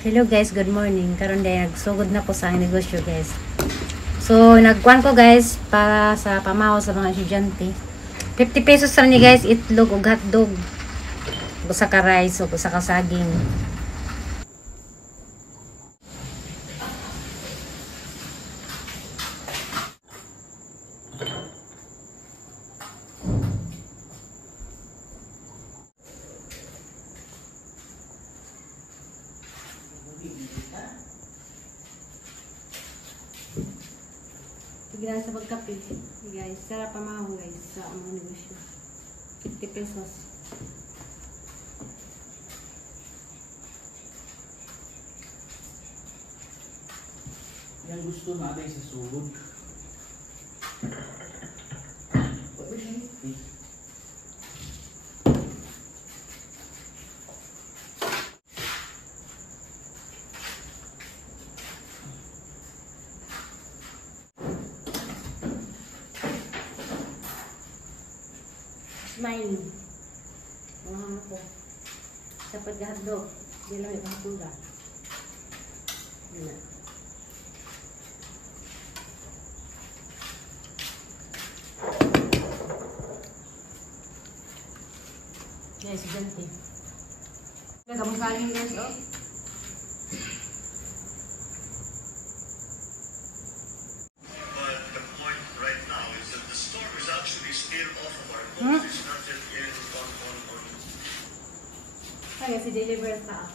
Hello guys, good morning. Karon day nagsugod na ko sa negosyo guys. So nagkuan ko guys para sa pamahaw sa mga estudyante. 50 pesos lang ni guys, itlog ug hotdog. Usa ka rice ug usa ka saging. Tignan sa pagkape. Guys, sarap pamahaw guys sa mga negosyo. 50 pesos. Yang gusto natin sa sulod. Smile. Mga po. Sa pagkahadlog. Hindi lang yung pagkuga. Yan. Guys, ganti. Kamu saling guys, oh. Kaya si deliver ka.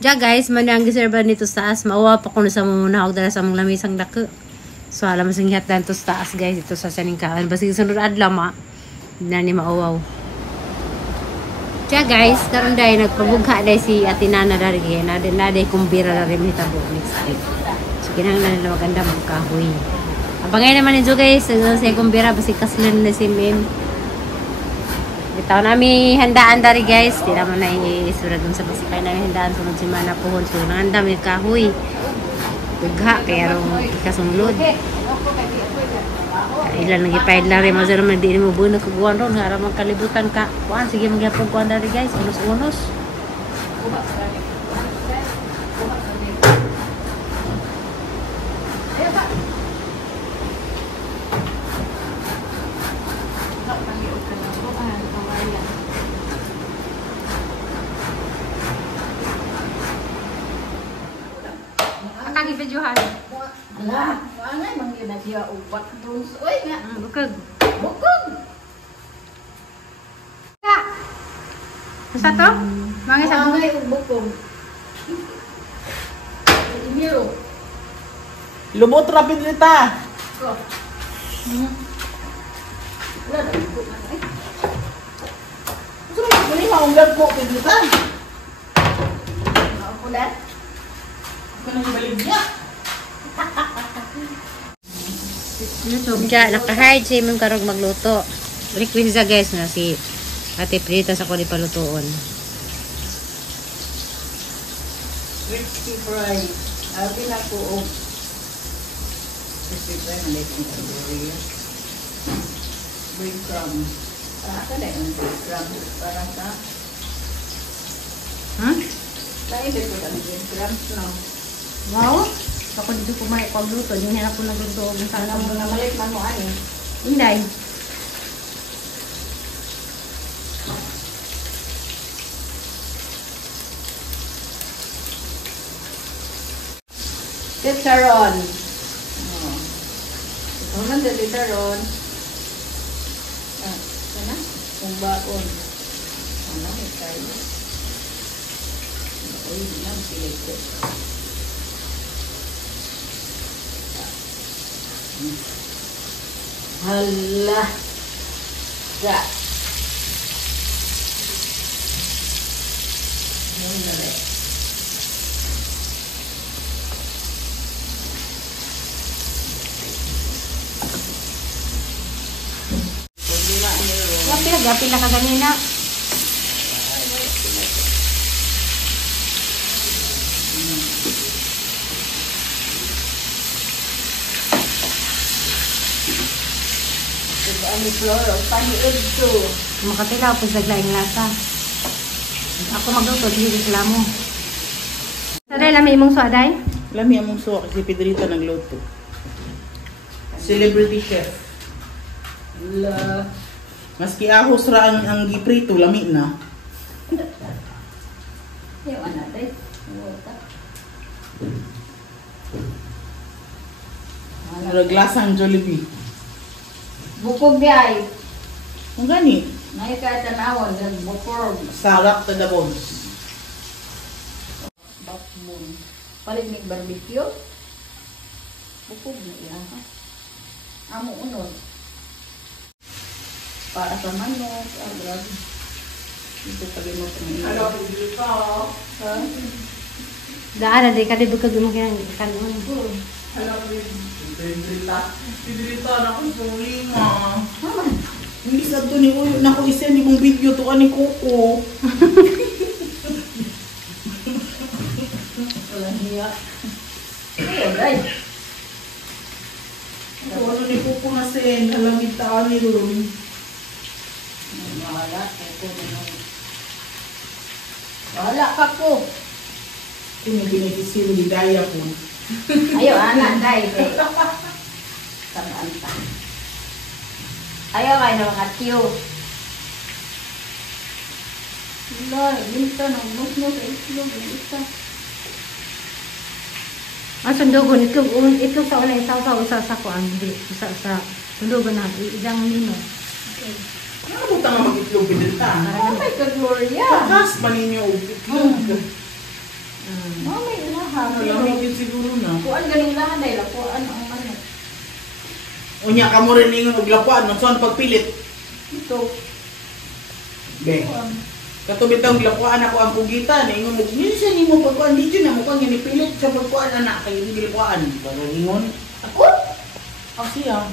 Ja guys, mani ang giserba nito sa taas. Mauwa pa kuno sa muna og dala sa mong lamisang dako. So alam mo sing hatan to sa taas guys, ito sa saningkaan. Basig sunod adlaw ma. Nani mauwaw. Ja guys, karon day nagpabugha day si Ate Nana dari na day kumbira dari mitabo next week. So kinahanglan nila maganda mong kahoy. Abangay naman ninyo guys, sa kumbira basig kaslan na si Mem. Bitaw nami handaan dari guys, di naman na isurad dun sa basikay namin handaan sunod si Mana pohon. So nanganda may kahoy. Bugha kaya ron kasunglod. Ilan lagi pahid lang rin mazero man di mo buo na kuguan ron para magkalibutan ka. Kuan sige magyapon kuan dari guys, unos-unos. Kang i-videohan. Ala, anay man gyud na siya upat dun. Oy nga, Bukog. bukog. Basta to? Mga sa bukog. Angay ug bukog. Imiro. Lumot rapid lita. Ko. Wala na bukog man ay. Gusto mo kuni maunggan ko lita. Ako dat. Kanang balik niya. YouTube siya, naka-hide siya yung karong magluto. Request siya guys na si Ate Prita sa ko di palutuon. Crispy fry. Abi na ko og crispy fry man dito sa area. Breadcrumbs. Aka na yung breadcrumbs para sa lain dito ang breadcrumbs no. Wow! Ako dito kumain ko magluto. Hindi na ako nagluto. Sana mo na malit man mo ani. Inday. Chicharon. Oh. Ito man sa chicharon. Sana? Kung baon. Ano, may tayo. Uy, lang, pilit ko. Hala. Got. Muna na. Gapil na ka ganina. Ano floor, paniid to. Makatilaw po sa glaing lasa. Ako magluto, hindi reklamo. Saday, lami imong suaday? Lami among suwa kasi Pedrito nagluto. Celebrity chef. La. Maski ahos ra ang giprito, lami na. Yung ano tayo? Wata. Murag lasang Jollibee. Bukog biyay. Kung gani, May kahit tanawon, bukog. sarap to the bones. Backbone. Palit may barbecue. Bukog na iya. Amo unod. Para sa manok. Ah, grabe. Ito pagin mo sa mga Pedrito. Daan, di ka di bukag mo kanon. Pedrito, nakusuling ah. Hindi sa to ni Uyo na ko isa ni mong video to ka ni Coco. walang hiya. Ayun, ay. So ano ni Coco na sen, halamit taan ni Ron. Wala. Wala ka ko. Kung binigisil ni Daya po. Ayo, anak, dahil. Tamaan pa. Ayaw kayo na mga tiyo. Lord, minta ng musno sa itlog. Isa. Ang sundugon, itlog sa una, isaw sa kuan. Sa sundugon na, idang nino. Ano mo tanga mag-itlog Pedrita? Oh my God, Gloria. Takas man ninyo og itlog. Oh my God, Halamit yun siguro na. kuan galing lahan dahil kuan ang manok. Unya ka mo rin ningon og lapuan, saan pagpilit? Ito. Be. Katubit ang lapuan ako ang pugitan, ingon mo, minsan ni mo pagkuan dito na mo kang ginipilit sa pagkuan anak kay hindi lapuan. Pero ingon, ako? Ako siya.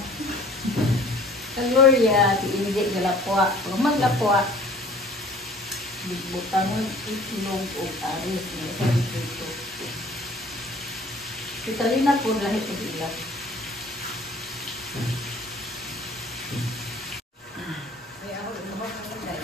Sa Gloria, hindi galapwa. Pag maglapwa, butangon itlog o aris. Si Talina po lahit ang ilang. Ay, ako, lumabas ang ganda.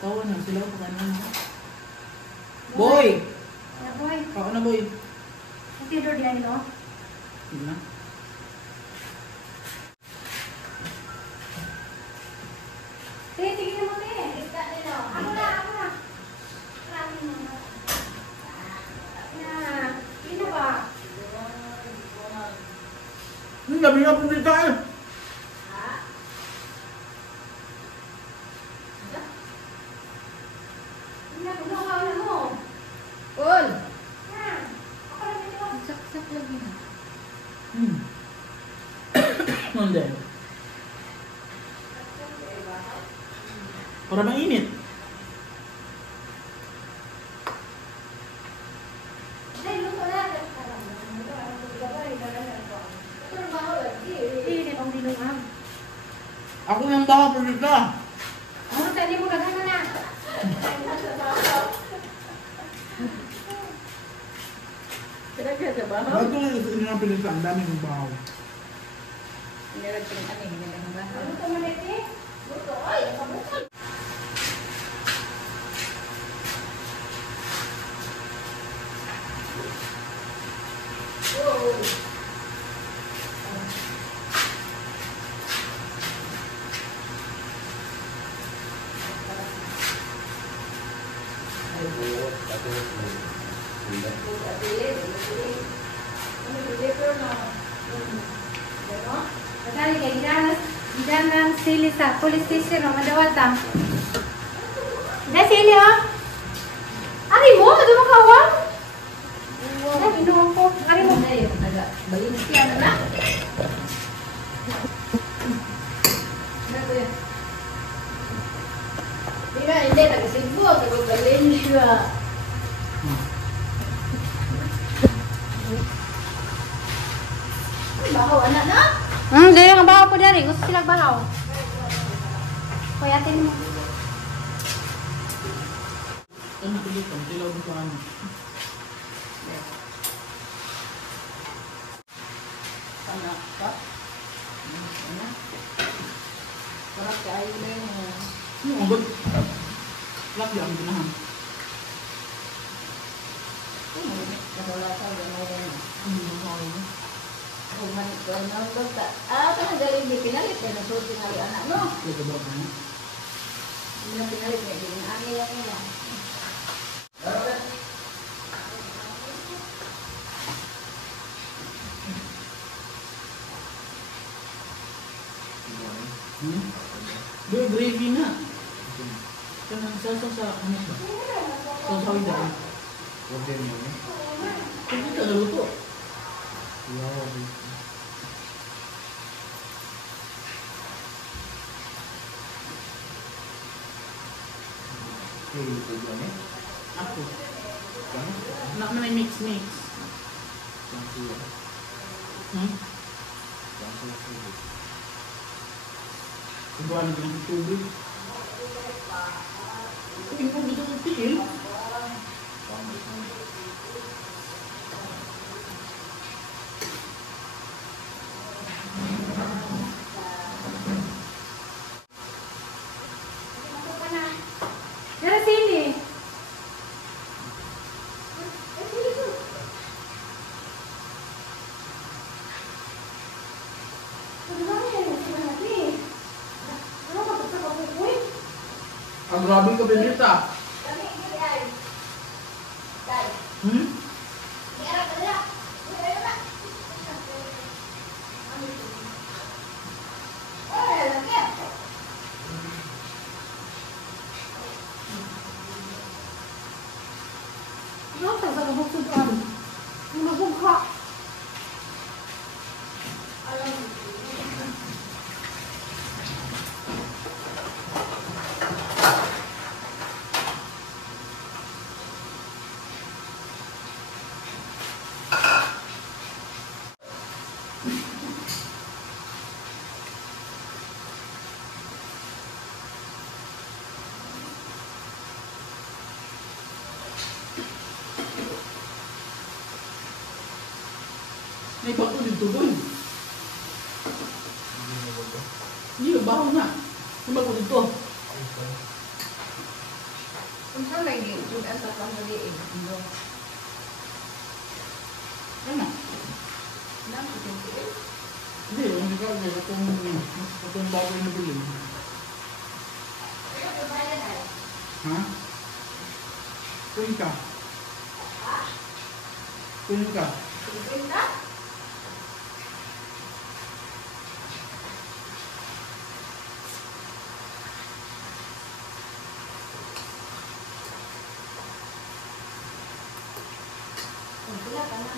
Tawa na sila ko kanina. Boy! Ya, boy. Ako na boy. Consider din no? Yun na. Sige mo din. Ako na. Sino ba? Gabi nga Pedrita eh. Paul! Saksak lagi na. Hindi. Para mainit. Ako yung baka Pedrita. Ano tani mo daghan na? Pinagkaya sa bahaw? Bago na ito yung Pedrita, ang dami ng bahaw. Pinagkaya sa ano, hinagkaya ng bahaw. Ano man ito? Buto, ay, kabukal. Matali kay gidanan sili sa police station o madawat ah. Dahil sili oh. Ari mo, doon ka wa? Ay, inuwan ko. Ari mo. Balik siya na. Hindi, nag-Cebu. Taga-Valencia. Bahaw, anak na? Dili nga bahaw po dari. Gusto silang bahaw. Kuyatin mo. Ano pilit ang tilaw dito ano? Anak ka? Ano? Sarap kayo na yun. Ano ang bag? Laki ang ginahan. Wala ka, gano'n. Ano? Kumanit ko na ang bagta. Ito na galing di pinalit. Kaya nasuot tinali anak mo. Ito ba ba? Hindi na pinalit. May dinaan yan nila. Doon, gravy na. Kanang sasa sa ano ba? Sa sawi dahil. Kung ito, naluto. Ako. Anak na may mix-mix. Hmm? Kung ano ba ng tubig? Kung ito dito ng tiil. Dara sili. Ang grabe ka, Benita. Hmm? Ano sa kabuksudan? Ang nabugha. May bato dito doon. Hindi, baho na. May bato dito. Kung saan lagi, sudan sa pamaliin. Ano? Nakutintiin. Hindi, hindi ka. May itong bago yung nabili. Ha? Kunin ka. Kunin ka. Pinta? Wala ka na.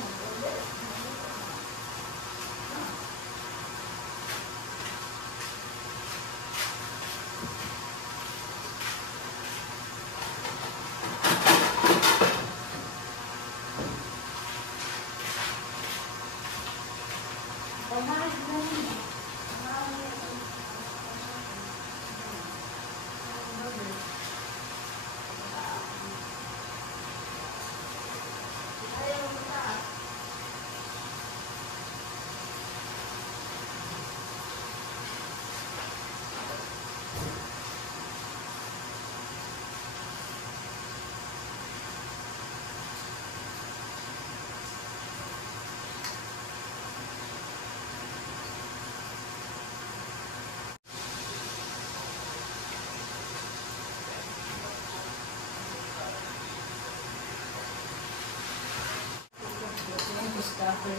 Kape.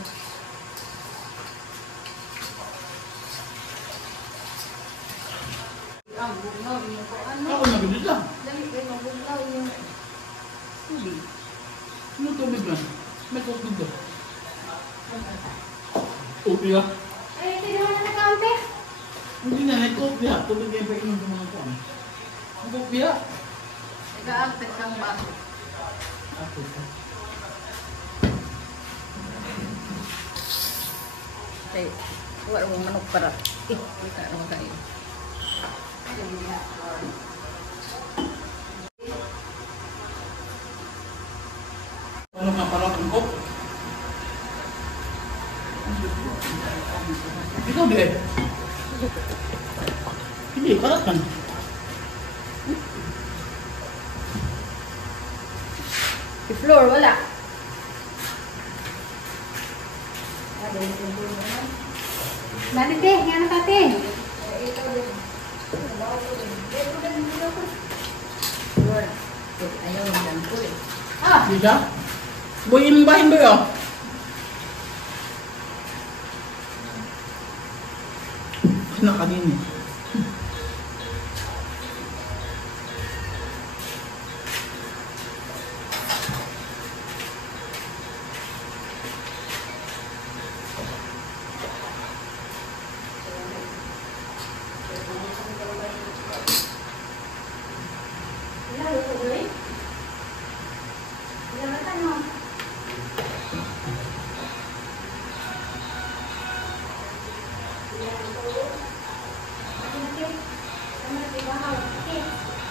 Ang bungaw yung ko ano. Ako nabili lang. Dali kayo mabungaw yung tubig. Ano tubig lang? May tubig lang. Tubig ah. Eh, tinawa na kaunti. Hindi na, may tubig ah. Tubig yung painom sa mga kuwan. Ang tubig ah. Nag-aagtag kang baso. Ako ito. Ay, wala mong manok para. Kita naman kayo. Ano ka pala ang kop? Ikaw di eh. Hindi, karat man. Si Flor, wala. Dali, te. Yan na tate. Flor, ayaw ng dampo eh. Ah, Di siya? Boy, imbahin ba yun? Nakadin eh.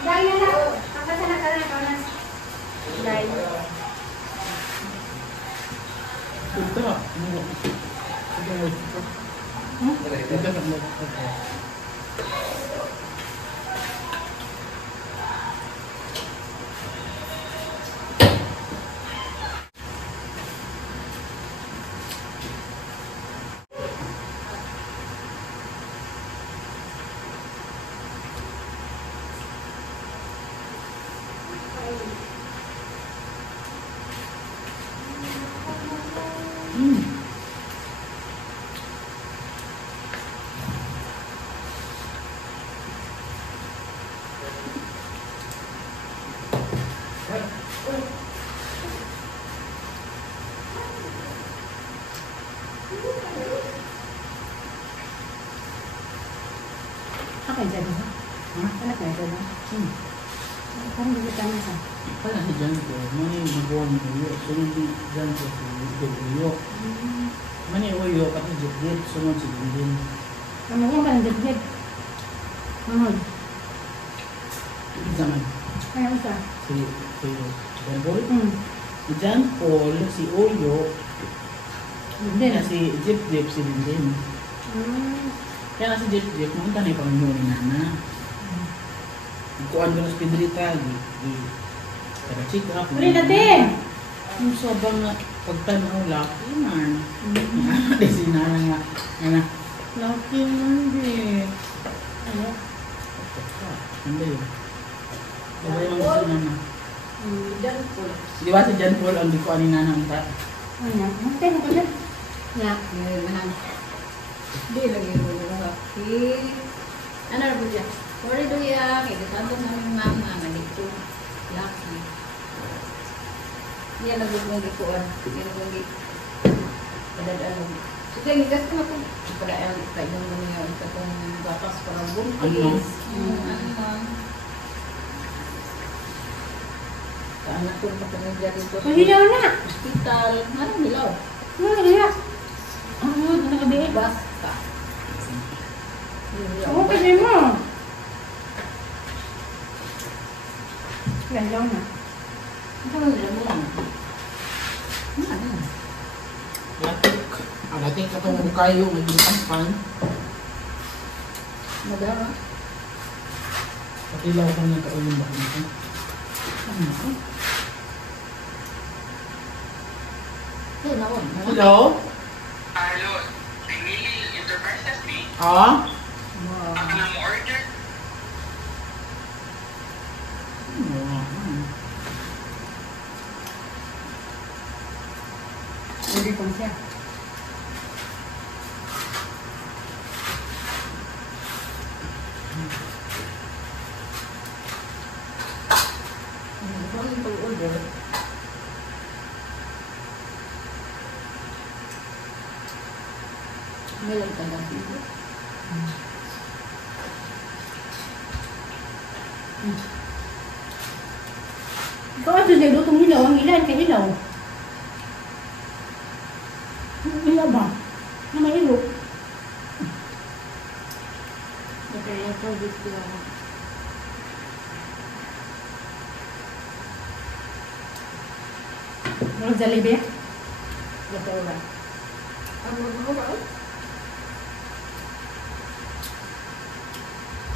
dahil na na. Kapasana ka na kaunas. Dahil. Punta. Ano? Punta. Apa yang jadi? Anak yang jadi? Kan dulu kami sa. Wala si Jan ko. Mani mabuwan mo uyo. Sunod si Jan ko si Jid uyo. Mani uyo pati Jid sunod si Jindin. Ano yung kan jadi? Ano? Zaman. Kaya sa. Si Jan Paul. Si Jan Paul, si Uyo, Hindi na si Jip si Jindin. Kaya na si Jip, mga tanay pang ni Nana. Kuan ko na sa Pedrita, kada check up. Uli natin! Yung sabang nga, pagtanaw, laki man. Di si Nana nga, laki man di. Ano? Ano yun? Diba yung mga si Nana? Diyan po. Di ba si Jan Paul ang di ko ani Nana ang ta? Ano? Ano tayo ko dyan? Ya. Di lagi mo na laki. Ano na po dyan? Sorry do ya, kaya tanto namin mama nga dito. Laki. Yan lagi mong gikuan. Yan mong kadadaan mo. So kaya gigas ko na po. Para ay kayo mo niya ito kong batas para buntis. Ano? Sa anak ko na pamilya dito. Mahilaw na! Hospital. Anong hilaw? Mahilaw. Ano? Nakabi? Basta. Oo, kasi mo. Mahilaw na. Ano hilaw mo? Latik. Latik ka itong kayo, maging tampan. Madara. Patilaw ko ng kauling ba nito? Hello? Hello, Emily Enterprises ni. Ah? Ako na mo order. Hindi pa siya. Kung pag-order, may lang tandang dito. Ikaw ato na lutong hilaw, ang ilan ka hilaw. Hilaw ba? Na mahilo. Kaya ito, dito ako. Murag Jollibee. Gato ba? Ano ba?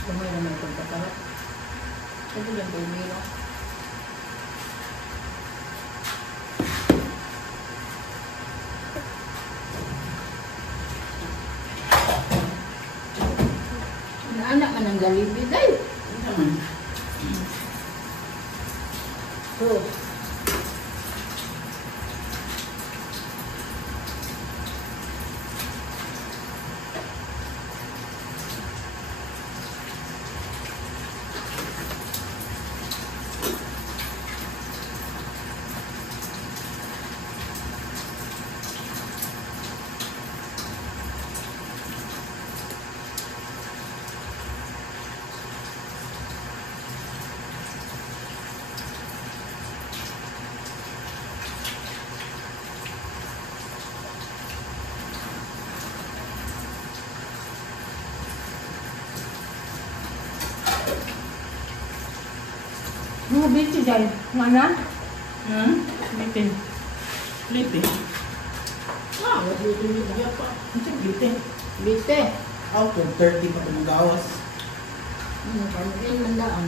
Lumay naman itong katarap. Ito lang ito umino. Anak man ang Jollibee dahil. Naman. So, Mga biti dahil. Mana? Bitin. Liti. ah, wala ito yung biya pa. Ang siya bitin. Bite. Out of 30 pa ito magawas. Kamuin man daan.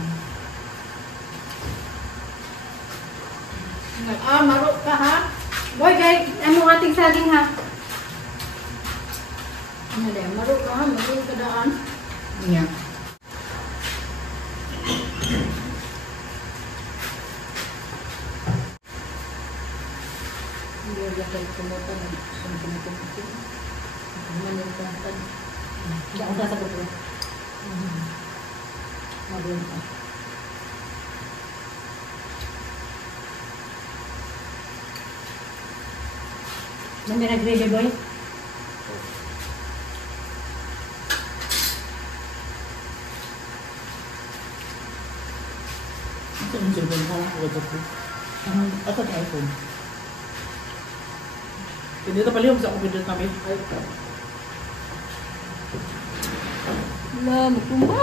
Ah, marot ka ha? Boy, guys, ano ating saging ha? Ano din, marot ka ha? Marot ka daan. Nga. Hindi wala kayo kumutan ng isang kumutin. Kumanin yung kumutan. Hindi ako sasagot ko. Marot ka. Nami nag-ready, boy? Ito yung cellphone ko. Wala ko. Ito ang iPhone. Hindi ito palihog sa computer namin. Wala, magtumba.